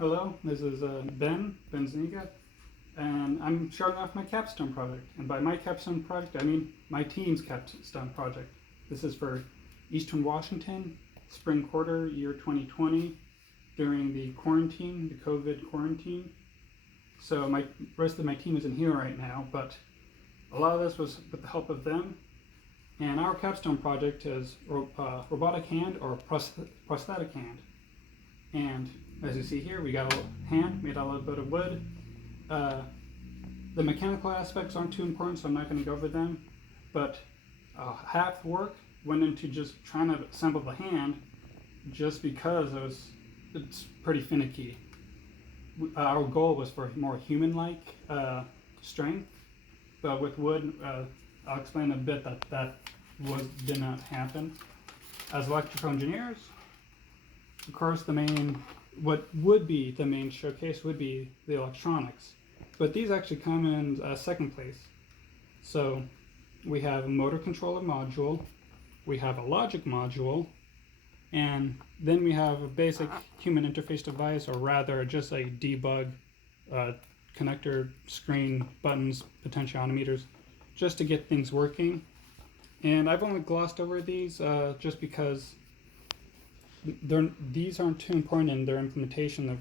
Hello, this is Ben Zuniga, and I'm showing off my Capstone project. And by my Capstone project, I mean my team's Capstone project. This is for Eastern Washington, spring quarter, year 2020, during the quarantine, the COVID quarantine. So my rest of my team isn't here right now, but a lot of this was with the help of them. And our Capstone project is robotic hand or prosthetic hand. And as you see here, we got a little hand made out of a little bit of wood. The mechanical aspects aren't too important, so I'm not going to go over them. But half the work went into just trying to assemble the hand, just because it's pretty finicky. Our goal was for more human-like strength, but with wood, I'll explain a bit that did not happen. As electrical engineers, of course, what would be the main showcase would be the electronics, but these actually come in second place. So we have a motor controller module, we have a logic module, and then we have a basic human interface device, or rather just a debug connector, screen, buttons, potentiometers, just to get things working. And I've only glossed over these just because these aren't too important in their implementation.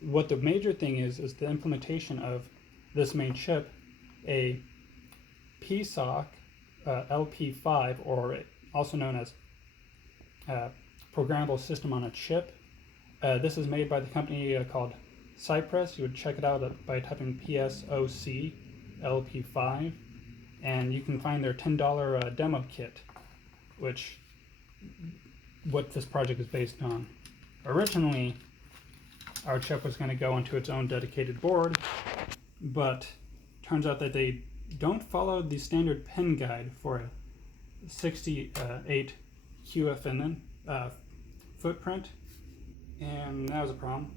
What the major thing is the implementation of this main chip, a PSOC LP5, or also known as Programmable System on a Chip. This is made by the company called Cypress. You would check it out by typing PSOC LP5, and you can find their $10 demo kit, which what this project is based on. Originally, our chip was going to go into its own dedicated board, but turns out that they don't follow the standard pin guide for a 68 QFN footprint, and that was a problem.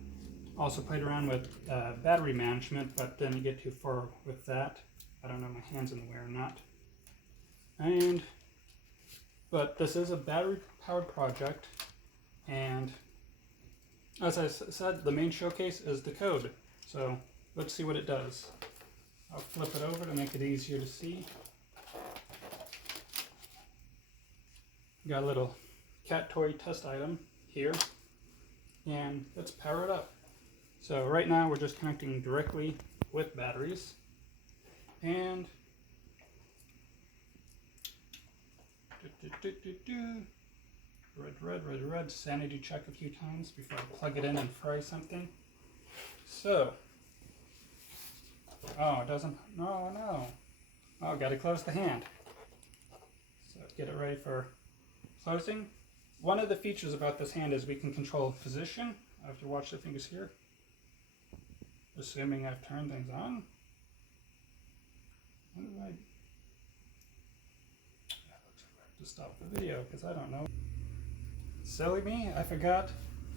Also played around with battery management, but didn't get too far with that. I don't know, my hand's in the way or not. But this is a battery-powered project, and as I said, the main showcase is the code. So let's see what it does. I'll flip it over to make it easier to see. Got a little cat toy test item here, and let's power it up. So right now we're just connecting directly with batteries, and red, sanity check a few times before I plug it in and fry something. So, it doesn't, no. Oh, gotta close the hand. So get it ready for closing. One of the features about this hand is we can control position. I have to watch the fingers here. Assuming I've turned things on. What do I... to stop the video because I don't know. Silly me, I forgot.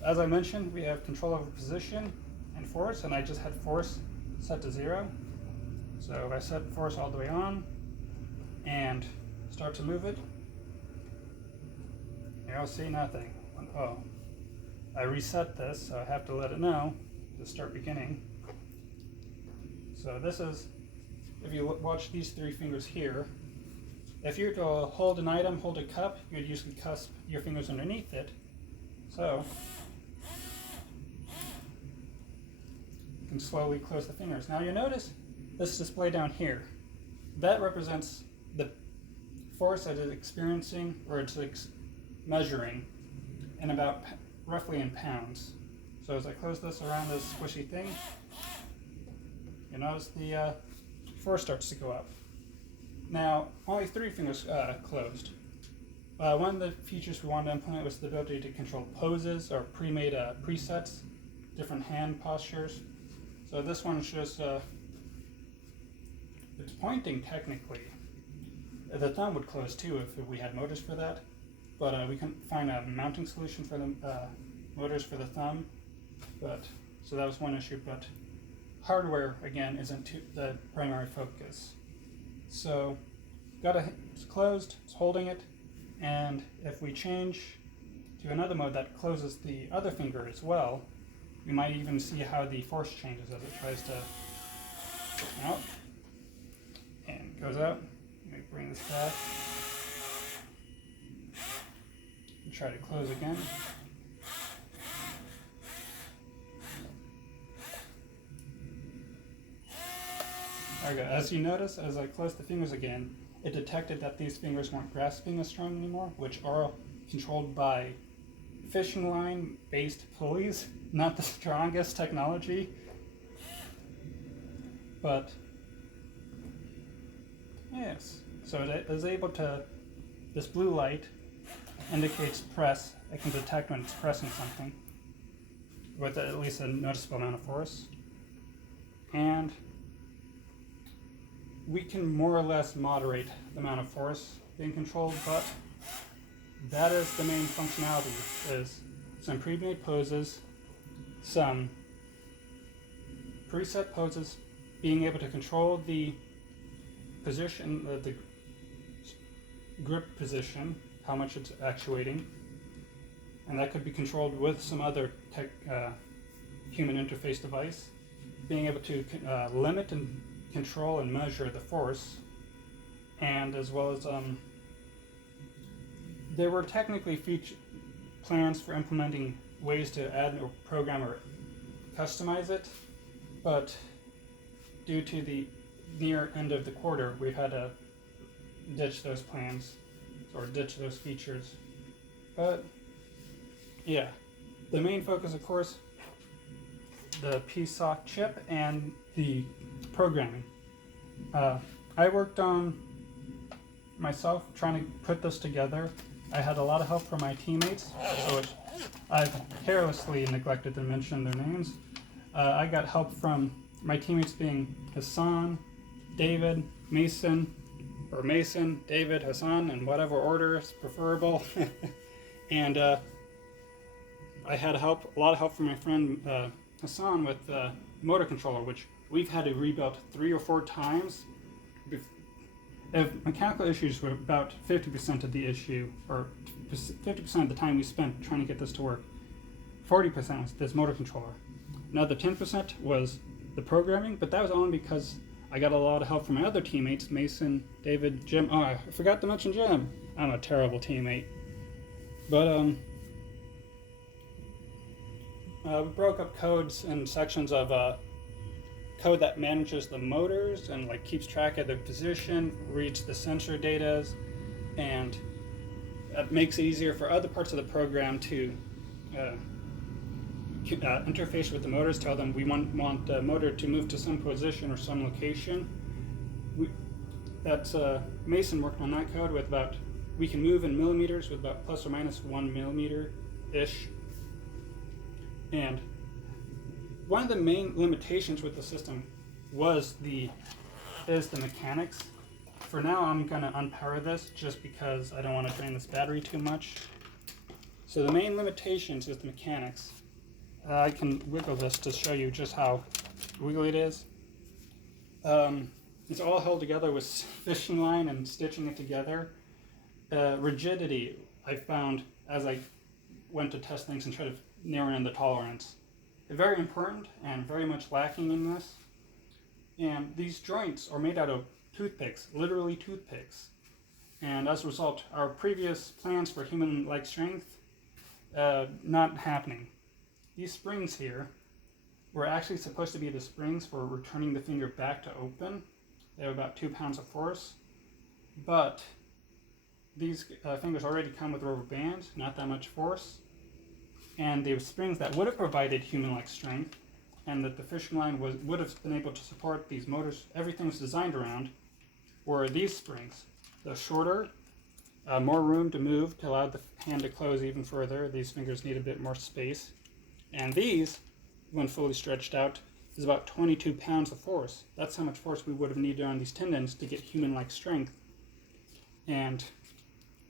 As I mentioned, we have control over position and force, and I just had force set to 0. So if I set force all the way on and start to move it, you'll see nothing. Oh, I reset this, so I have to let it know to start beginning. So this is, if you watch these 3 fingers here, if you were to hold an item, hold a cup, you'd usually cusp your fingers underneath it. So you can slowly close the fingers. Now you notice this display down here. That represents the force that it's experiencing, or it's measuring, in about roughly in pounds. So as I close this around this squishy thing, you notice the force starts to go up. Now, only 3 fingers closed. One of the features we wanted to implement was the ability to control poses or pre-made presets, different hand postures. So this one's just, it's pointing technically. The thumb would close too if we had motors for that, but we couldn't find a mounting solution for the motors for the thumb. So that was one issue, but hardware, again, isn't the primary focus. So, it's closed, it's holding it, and if we change to another mode that closes the other finger as well, we might even see how the force changes as it tries to out and goes out. Let me bring this back. Try to close again. There we go. As you notice, as I closed the fingers again, it detected that these fingers weren't grasping as strong anymore, which are controlled by fishing line based pulleys. Not the strongest technology, but yes. So it is able to, this blue light indicates press. It can detect when it's pressing something with at least a noticeable amount of force. And we can more or less moderate the amount of force being controlled, but that is the main functionality, is some pre-made poses, some preset poses, being able to control the position, the grip position, how much it's actuating, and that could be controlled with some other human interface device, being able to limit and control and measure the force, and as well as there were technically plans for implementing ways to add or program or customize it, but due to the near end of the quarter, we've had to ditch those plans or ditch those features. But yeah, the main focus, of course, the PSOC chip and the programming. I worked on myself trying to put this together. I had a lot of help from my teammates, so I've carelessly neglected to mention their names. I got help from my teammates being Hassan, David, Mason, David, Hassan, in whatever order is preferable. And I had a lot of help from my friend Hassan with the motor controller, which we've had to rebuild 3 or 4 times. If mechanical issues were about 50% of the issue, or 50% of the time we spent trying to get this to work, 40% was this motor controller. Another 10% was the programming, but that was only because I got a lot of help from my other teammates, Mason, David, Jim. Oh, I forgot to mention Jim. I'm a terrible teammate. But we broke up codes in sections of code that manages the motors and like keeps track of their position, reads the sensor data, and makes it easier for other parts of the program to interface with the motors. Tell them we want the motor to move to some position or some location. Mason worked on that code with about, we can move in millimeters with about plus or minus 1 millimeter ish. And one of the main limitations with the system is the mechanics. For now, I'm gonna unpower this just because I don't want to drain this battery too much. So the main limitations is the mechanics. I can wiggle this to show you just how wiggly it is. It's all held together with fishing line and stitching it together. Rigidity, I found as I went to test things and try to narrow in the tolerance. Very important and very much lacking in this. And these joints are made out of toothpicks, literally toothpicks. And as a result, our previous plans for human-like strength, not happening. These springs here were actually supposed to be the springs for returning the finger back to open. They have about 2 pounds of force. But these fingers already come with rubber bands, not that much force. And the springs that would have provided human-like strength and that the fishing line would have been able to support these motors, everything was designed around, were these springs. The shorter, more room to move to allow the hand to close even further. These fingers need a bit more space. And these, when fully stretched out, is about 22 pounds of force. That's how much force we would have needed on these tendons to get human-like strength. And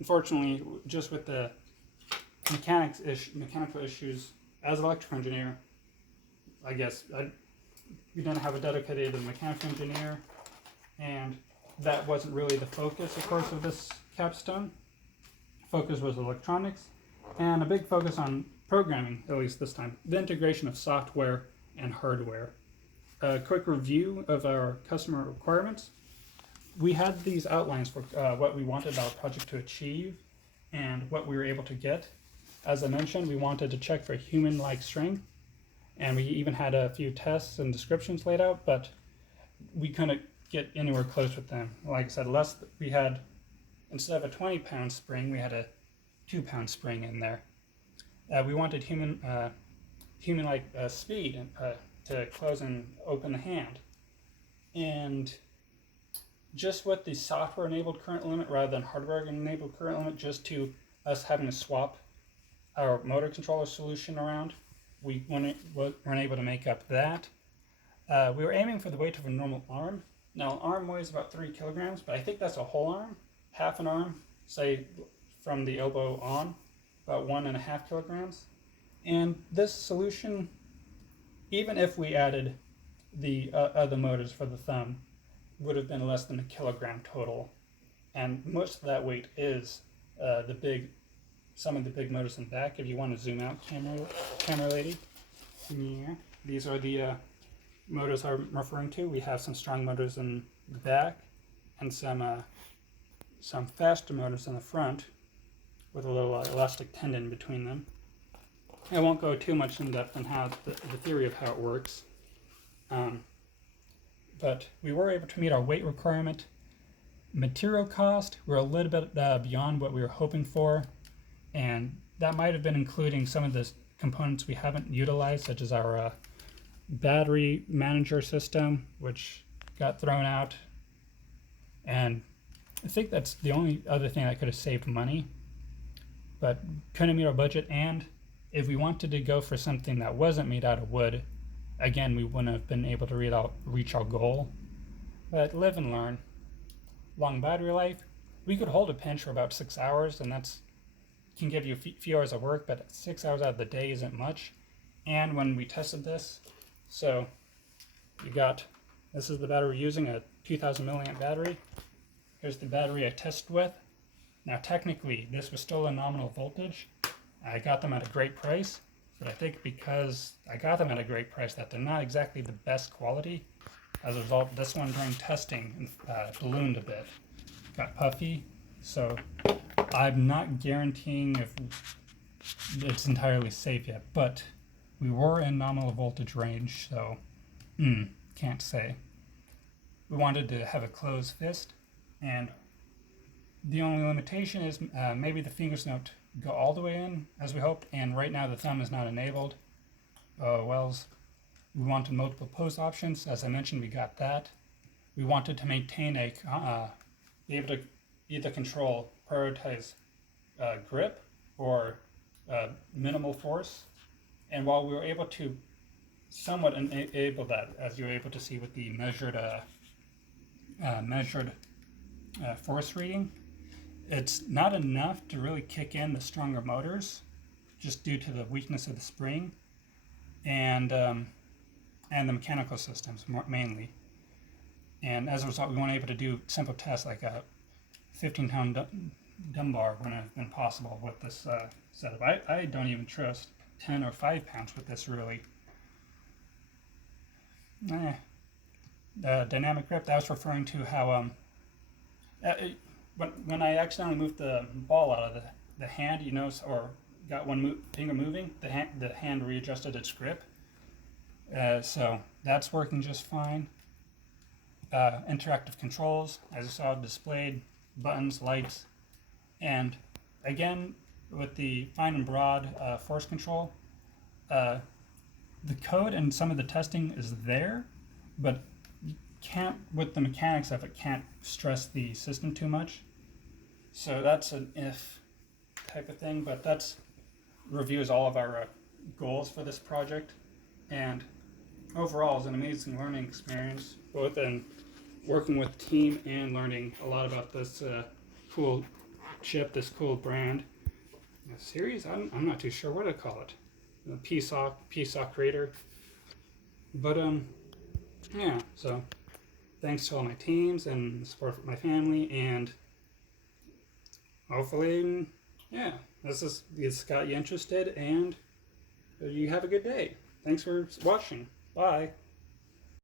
unfortunately, just with the mechanical issues, as an electrical engineer, I guess we didn't have a dedicated mechanical engineer, and that wasn't really the focus, of course, of this capstone. Focus was electronics, and a big focus on programming, at least this time, the integration of software and hardware. A quick review of our customer requirements. We had these outlines for what we wanted our project to achieve and what we were able to get. As I mentioned, we wanted to check for human-like strength, and we even had a few tests and descriptions laid out, but we couldn't get anywhere close with them. Like I said, we had, instead of a 20-pound spring, we had a 2-pound spring in there. We wanted human-like speed to close and open the hand. And just with the software-enabled current limit rather than hardware-enabled current limit, just to us having to swap our motor controller solution around, we weren't able to make up that. We were aiming for the weight of a normal arm. Now, an arm weighs about 3 kilograms, but I think that's a whole arm. Half an arm, say from the elbow on, about 1.5 kilograms. And this solution, even if we added the other motors for the thumb, would have been less than 1 kilogram total. And most of that weight is some of the big motors in the back. If you want to zoom out, camera lady. Yeah, these are the motors I'm referring to. We have some strong motors in the back and some faster motors in the front with a little elastic tendon between them. I won't go too much in depth on how the theory of how it works, but we were able to meet our weight requirement. Material cost, we're a little bit beyond what we were hoping for, and that might have been including some of the components we haven't utilized, such as our battery manager system, which got thrown out. And I think that's the only other thing that could have saved money, but couldn't meet our budget. And if we wanted to go for something that wasn't made out of wood, again, we wouldn't have been able to reach our goal. But live and learn. Long battery life, we could hold a pinch for about 6 hours, and that's can give you a few hours of work, but 6 hours out of the day isn't much. And when we tested this, so this is the battery we're using, a 2000 milliamp battery. Here's the battery I tested with. Now technically this was still a nominal voltage. I got them at a great price, but I think because I got them at a great price that they're not exactly the best quality. As a result, this one during testing ballooned a bit, got puffy, so I'm not guaranteeing if it's entirely safe yet, but we were in nominal voltage range, so can't say. We wanted to have a closed fist, and the only limitation is maybe the fingers don't go all the way in as we hoped, and right now the thumb is not enabled. We wanted multiple pose options. As I mentioned, we got that. We wanted to maintain be able to either control, prioritize grip or minimal force. And while we were able to somewhat enable that, as you were able to see with the measured force reading, it's not enough to really kick in the stronger motors, just due to the weakness of the spring and the mechanical systems mainly. And as a result, we weren't able to do simple tests like a 15-pound dumb bar wouldn't have been possible with this setup. I don't even trust 10 or 5 pounds with this, really. Dynamic grip, that was referring to how when I accidentally moved the ball out of the hand, you notice, or got one finger moving, the hand readjusted its grip. So that's working just fine. Interactive controls, as you saw, displayed buttons, lights, and again with the fine and broad force control, the code and some of the testing is there, but you can't, with the mechanics of it, can't stress the system too much. So that's an if type of thing, but that's reviews all of our goals for this project, and overall it's an amazing learning experience, both in working with the team and learning a lot about this cool chip, this cool brand. A series? I'm not too sure what to call it. The PSOC creator. But yeah, so thanks to all my teams and the support from my family, and hopefully, yeah, this got you interested, and You have a good day. Thanks for watching. Bye.